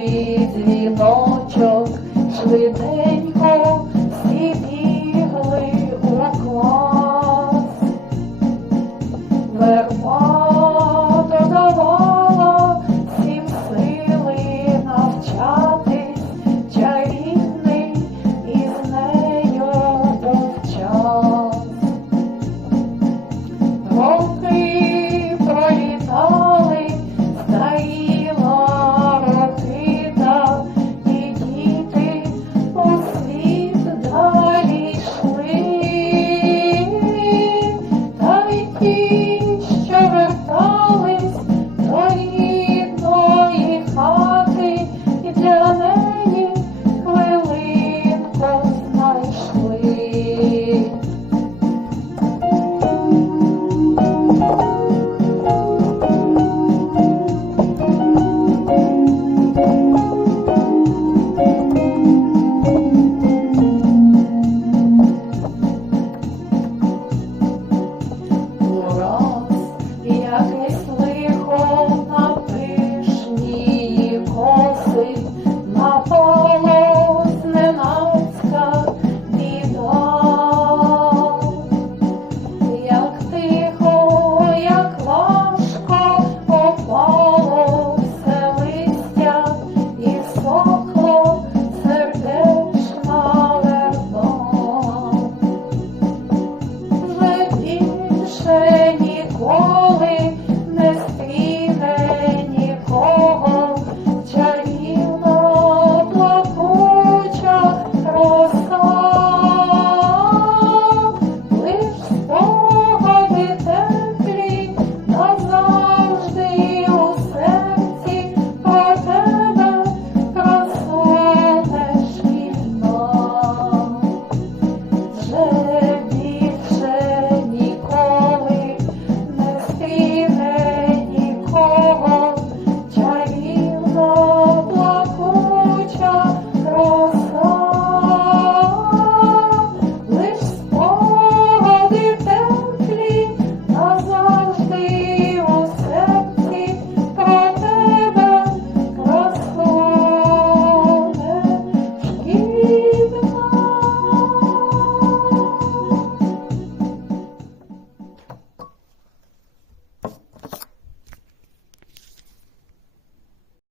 me. Seni